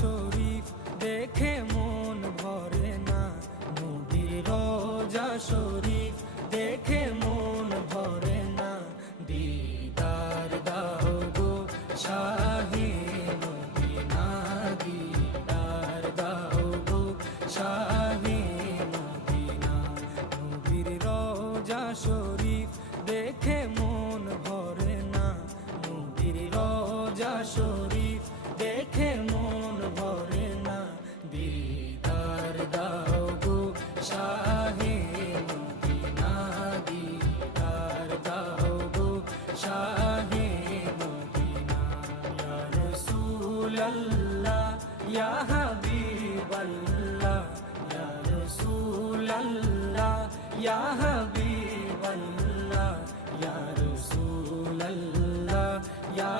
শরীফ দেখে মন ভরে না, নবীর রোজা শরীফ দেখে মন ভরে না। দিদার দাও গো শাহে মদিনা, দিদার দাও গো শাহে মদিনা। নবীর রোজা শরীফ দেখে মন ভরে না, নবীর রোজা শরীফ দেখে মন ভরে না। দিদার দাও গো শাহে মদিনা, দিদার দাও গো শাহে মদিনা। ইয়া রাসূলাল্লাহ ইয়া হাবিবাল্লাহ, ইয়া রাসূলাল্লাহ ইয়া হাবিবাল্লাহ, ইয়া রাসূলাল্লাহ ইয়া